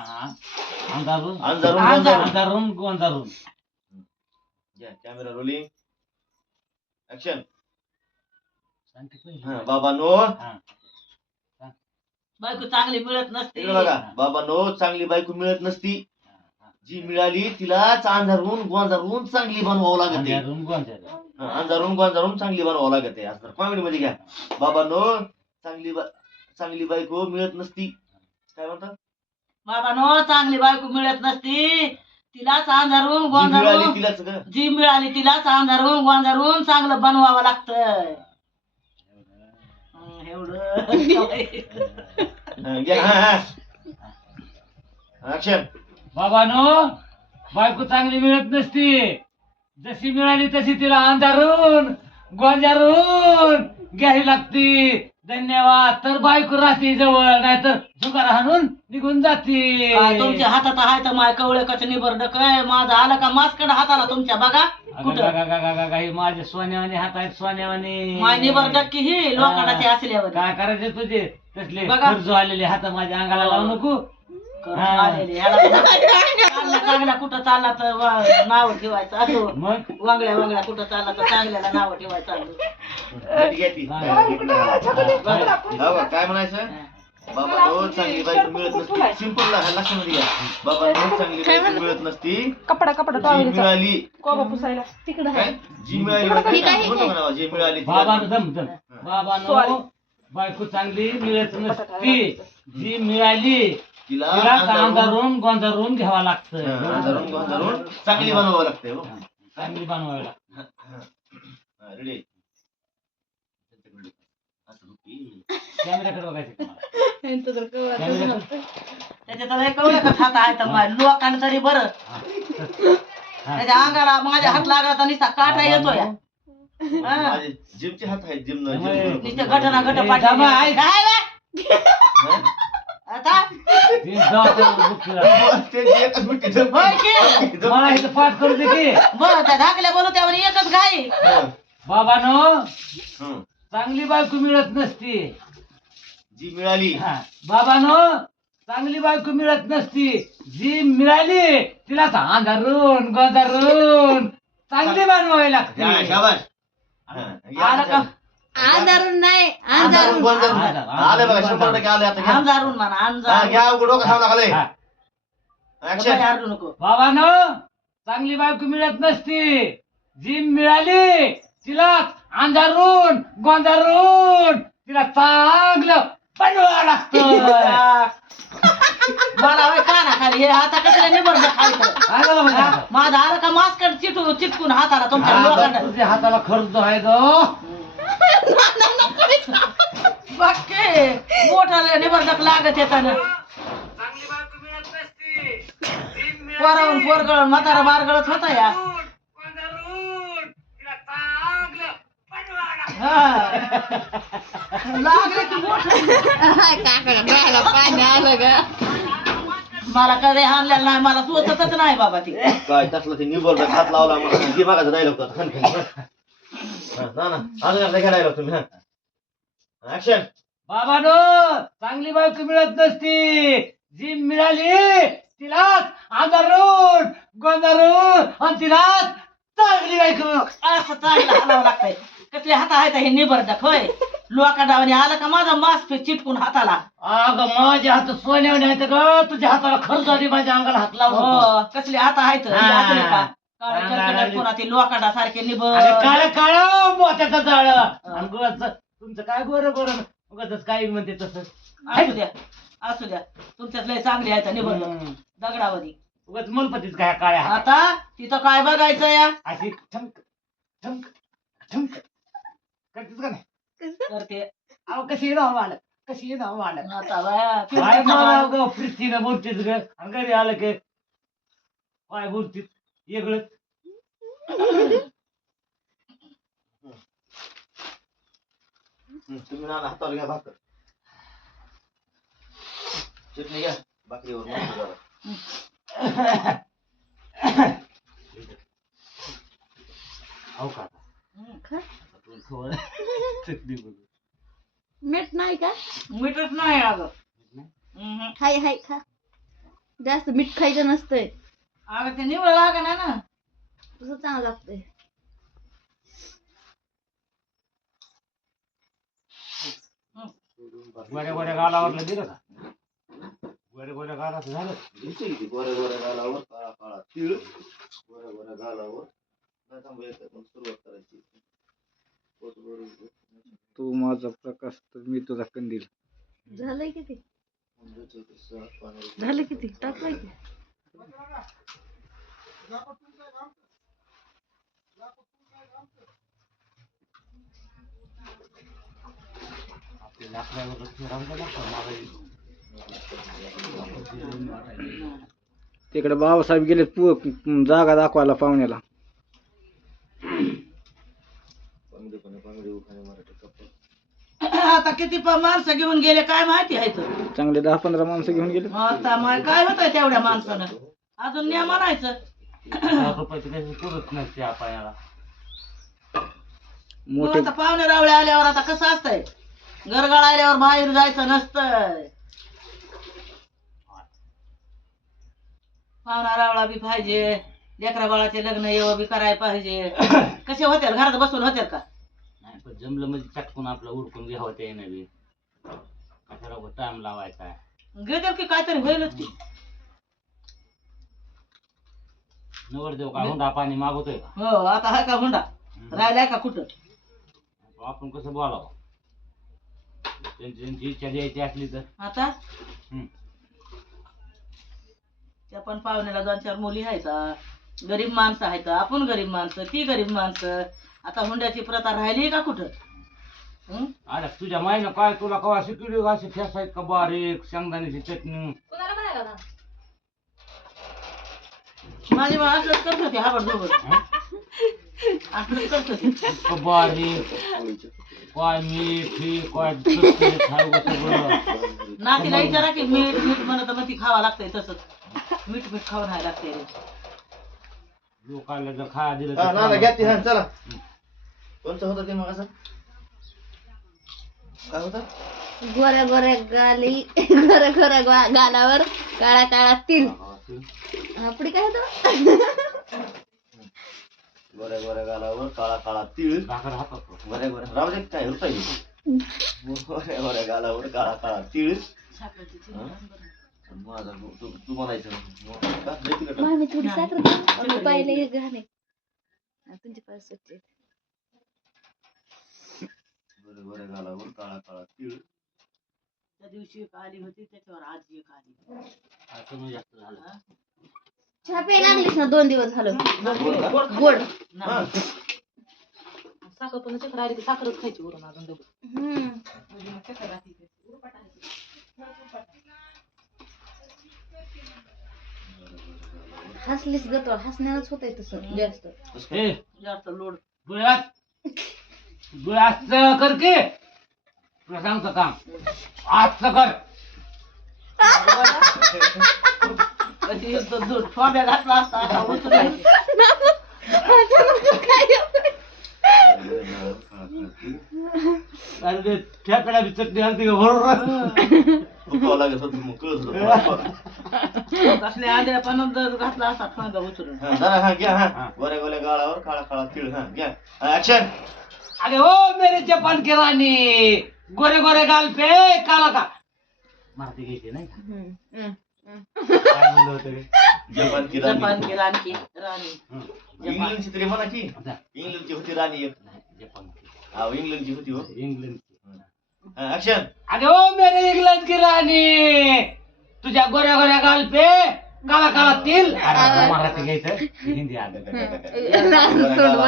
अंधारून अंधारून अंधारून. अंधारून गोंधारून. Camera rolling action. सांगते पहिले. बाबांनो हा. बायको चांगली मिळत नसते. इकडे बघा. बाबांनो चांगली बायको मिळत नसती. जी मिळाली तिलाच अंधारून गोंधारून चांगली बनवावं लागते. अंधारून गोंधारून. अंधारून गोंधारून चांगली बनवावं लागते. असं कॉमेडी मध्ये घ्या. बाबांनो चांगली बायको मिळत नसती. काय म्हणतात? बाबांनो चांगली बायको मिळत नसती. तिलाच अंधारून जी मिळाली गोंधारून तिलाच ग. जी मिळाली तिलाच अंधारून गोंधारून चांगलं बनवावं लागतंय. एवढं ऍक्शन. बाबानो बायको चांगली मिळत नसती. जशी मिळाली तशी तिला अंधारून गोंजारून घ्यावी लागती. धन्यवाद. तर बायको राहते जवळ, नाहीतर जुगार हाणून निघून जाते. काय तुमच्या हातात आहे तर माय कवळे कच निबरड काय माझा आला का मास्कड हाताला तुमच्या बघा कुठं हे माझे सोन्यावानी हात आहेत सोन्यावानी. माय निबरड की ही लोखंडाची असल्यावर काय करायचे तुझे तसले बघा. कर्ज आलेले हात माझ्या अंगाला लावू नको. आलेले. चांगला चांगला कुठं चालला तर नाव ठेवायचं असो. मग वांगड्या कुठं चालला तर चांगल्याला नाव ठेवायचं असो. काय म्हणायचं? बाबांनो चांगली बायको मिळत नसती. सिंपल लक्षामध्ये घ्या. बाबांनो चांगली बायको मिळत नसती. कपडा जी मिळाली कोबा पुसायला तिकडे काय? जी मिळाली जी मिळाली बाबानो दम दम. बाबानो बायको चांगली मिळत नसती. जी मिळाली तिला तिला अंधारून गोंधारून घ्यावा लागतं. अंधारून गोंधारून चांगली बनवावं लागते. चांगली बनवावी लागते. रेडी. कॅमेऱ्याकडे बघायचं तुम्हाला. त्याच्यात लय कवळे का हात आहे तर माय लोकांना तरी बरं त्याच्या अंगाला माझ्या हात लागला तर नुसता काटा येतो या. जिमचे हात आहेत. जिम नुसते घटना घट पाठी आता होय की? मला इथं पाठ करू दे की. बरं त्या धाकल्या बोलू त्यावर एकच घाई. बाबानो चांगली बायको मिळत नसती. जी मिळाली बाबानो चांगली बायको मिळत नसती. जी मिळाली तिला अंधारून गोंधारून चांगली बनवावी लागते. शाबास. आलं का? अंधारून नाही अंधारून आले बघा. 100% आले आता. अंधारून म्हणा अंधारून घ्या डोकं थांबला खाली. हा. ऍक्शन. हारू नको. बाबानो चांगली बायको मिळत नसती. जी मिळाली तिला अंधारून गोंधारून तिला चांगलं बनवावं लागतं. मला होय काना खाली हे आता कसं निबरड खायचं. माझा आला का मास्कड चिटकून हाताला तुमच्या लोखंडात. तुझ्या हाताला खर्च आहे तो. बाकी मोठाला निबरडक लागत येताना पोरावून पोरगळ म्हातारा बारगळत होता या. लागले की मोठ पाणी आलं ग. मला कधी हाणलेलं नाही. मला स्वतःच नाही बाबा ती. काय तसलं ते निबोर्ड हात लावला म्हणून ती मागाचा डायलॉग होता. ना ना अजून घ्या डायलॉग तुम्ही. ऍक्शन. बाबानो चांगली बायको मिळत नसती. जी मिळाली तिलाच अंधारून गोंधारून आणि तिलाच चांगली बायको. असं चांगलं हलावं लागतंय. कसले हात आहेत हे निबरडक होय. लोकांडावाने आलं का माझा मास्क चिटकून हाताला. अगं माझ्या हात सोन्यावर आहेत ग. तुझ्या हाताला खर्च आली माझ्या अंगाला हात लावू नको. हो कसले हात आहेत हे असले का काळे कर्कट पुन्हा ते लोकांडा सारखे निबर. काळ काळ मोत्याचं जाळ. आणि गुळाचं तुमचं काय गोरं गोरं उगाच काही म्हणते तसं. असू द्या तुमच्यात लय चांगली आहेत निबरडक दगडावरी. उगाच मुलपतीच काय काळ्या हात. आता तिथं काय बघायचं या. अशी ठमक ठमक ठमक करतेस का नाही. करते अहो कशी नाव मालक कशी नाव मालक. आता बाया, काय मला ग प्रीतीनं बोलतेस ग. आणि घरी आलं की काय बोलतीस वेगळंच. तुम्ही ना हातावर घ्या भाकर. चटणी घ्या भाकरीवर मस्त जरा. हो का चटणी बघू. मीठ नाही का? मीठच नाही अगं. हाय हाय खा. जास्त मीठ खायचं नसतंय अगं ते निवळ लागा ना ना तसं चांगलं लागतंय गोड्या गोड्या गालावरला दिलं का गोड्या गोड्या गालाचं झालं दिसते किती गोऱ्या गोऱ्या गालावर काळा काळा तिळ गोऱ्या गोऱ्या गालावर नाही थांबू येतात मग सुरुवात करायची पोट भरून तू माझा प्रकाश तर मी तुझा कंदील. झालंय किती देतो ते सहा पाणी. झालं किती टाकलंय की आपल्याला आपल्यावर फिरायला लागतं मागायला. तिकडे बाबासाहेब गेले जागा दाखवायला पाहुण्याला. पांगडी उखाणे मराठी कपडे आता किती माणसं घेऊन गेले काय माहिती आहे तर चांगले 10-15 माणसं घेऊन गेले. आता मग काय होत तेवढ्या माणसानं अजून न्या म्हणायचं 10 रुपयाचं काही पुरत नसते आपल्याला. मग मोठे आता पाहुणे रावळे आल्यावर आता कसं असतंय गरगाळ आल्यावर बाहेर जायचं नसतंय पाहुणा रावळा बी पाहिजे लेकरा बाळाचे लग्न येवं बी करायला पाहिजे कसे होतील घरात बसून होतील का नाही पण जमलं म्हणजे चटकून आपलं उडकून घ्यावं ते नवी कशाला टाइम लावायचा आहे. घेतील की काहीतरी होईलच की नवरदेव का हुंडा पाणी मागवतोय का हो आता हाय का हुंडा राहिलाय का कुठं आपण कसं बोलावं त्यांची इच्छा द्यायची असली तर आता हम्म. त्या पण पाहुण्याला 2-4 मुली आहेत गरीब माणसं आहेत आपण गरीब माणसं ती गरीब माणसं आता हुंड्याची प्रथा राहिली का कुठं हं? अरे तुझ्या मायनं काय तुला कवा शिकवली अशी ठेस आहेत का बारीक शेंगदाण्याची चटणी माझी मा असलंच करत होती हाबड धोबड असलंच करत होती का बारीक काय मीठ ही काय चटणी खायचं सगळं. नातीला विचारा की मीठ मीठ म्हणत मग ती खावा लागतंय तसंच मीठ मीठ खाऊन राहायला लागतंय रे लोकांना जर खाया दिलं हा तर ना घ्या ती हा चला कोणचं होतं ते मग असं काय होतं गोऱ्या गोऱ्या गाली गोऱ्या गोऱ्या गालावर काळा काळा तिल आपडी काय होतं गोऱ्या गोऱ्या गालावर काळा काळा तिळ भाकर हातात गोऱ्या गोऱ्या राहू दे काय होतं गोऱ्या गोऱ्या गालावर काळा काळा तिळ माझा तू म्हणायचं का? लय तिखट आहे. मामी थोडी साखर पाहिले हे घाणे तुमचे पाय स्वच्छ आहेत. गोऱ्या गोऱ्या गालावर काळा काळा तिळ त्या दिवशी एक आली होती त्याच्यावर आज एक आली असं म्हणजे जास्त झालं चहा प्यायला लागलीस ना 2 दिवस झालं गोड हा. साखर पण चक्कर आली की साखरच खायची वरून अजून हम्म हसलीस ग तो हसण्यानंच होतंय तसं जास्त कसं ए जास्त लोड गुळाच कर की तुला सांगतो काम आजचं कर कधी ठोब्या घातला असता आता उचलून अरे ते ठेकडा बी चटणी आणते का बरोबर दुखावं लागत होतं मग कळत होतं असल्या आंध्या पण घातला असता ठोब्या उचलून हा, जरा हा घ्या हा गोऱ्या गोऱ्या गाळावर काळा काळा तिळ हा घ्या ऍक्शन अरे हो मेरे जपान की राणी गोरे गोरे गाल पे काला का मारती घ्यायची नाही का? काय म्हणलं होतं रे? जपान की जपान राणी की राणी राणी हं. इंग्लंडची तरी म्हणा की आता, इंग्लंडची होती राणी एक नाही, जपान की. हा इंग्लंडची होती हो इंग्लंड ऍक्शन अरे हो मेरे इंग्लंड की राणी तुझ्या गोऱ्या गोऱ्या गाल पे काला काला तिल अरे, मराठी घ्यायचं हिंदी आलं